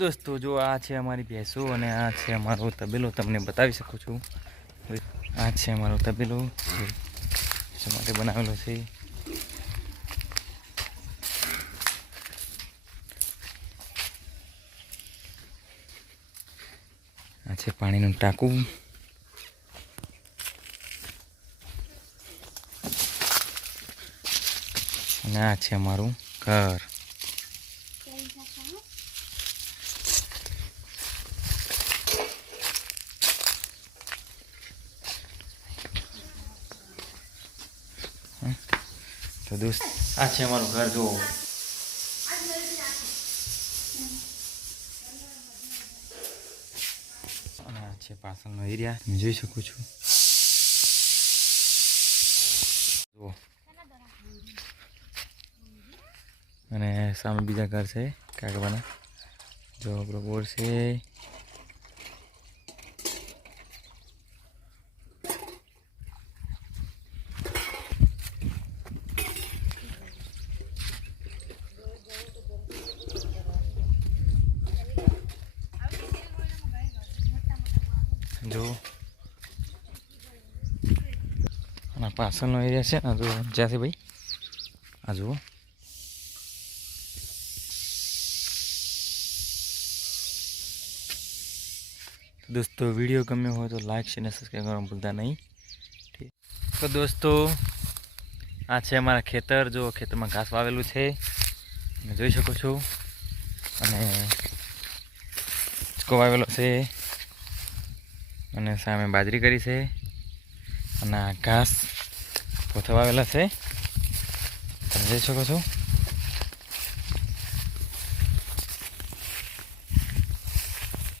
દોસ્તો જો આ છે અમારી ભેંસો અને આ છે અમારો તબેલો, તમને બતાવી શકું છું। આ છે અમારો તબેલો જે માટે બનાવેલો છે। આ છે પાણીનું ટાંકું અને આ છે અમારું ઘર। તો દોસ્ત આ છે અમારું ઘર જો અને આ છે પાછળનો એરિયા તમે જોઈ શકો છો। જુઓ અને સામે બીજા ઘર છે કાકાબાના જો આપણો બોર છે। જો અને પાછળનો એરિયા છે ને જો જ્યાંથી ભાઈ આ જુઓ दोस्तों वीडियो गम्य हो तो लाइक शेयर ने सब्सक्राइब करना भूलता नहीं। ठीक तो दोस्तों आ छे हमारा खेतर जो खेतर में घास वावेलू है जोई शको छो अने हिचको वावेलो छे अने सामे बाजरी करी छे अने घास पोथा वावेला छे તમે જોઈ શકો છો।